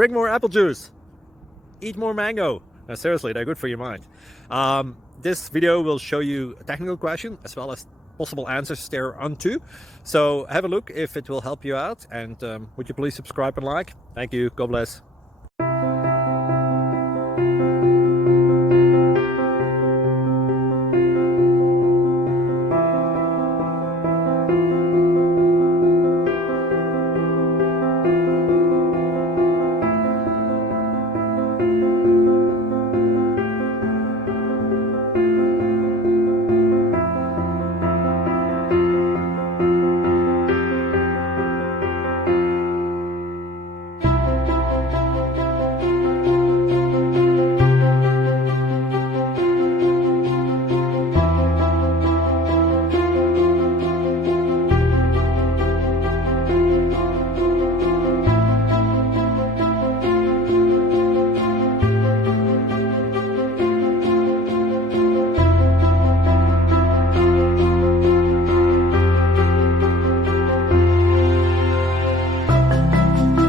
drink more apple juice, eat more mango. No, seriously, they're good for your mind. This video will show you a technical question as well as possible answers thereunto. So have a look if it will help you out, and would you please subscribe and like? Thank you. God bless.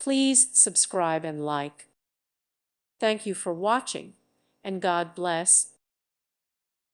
Please subscribe and like. Thank you for watching, and God bless.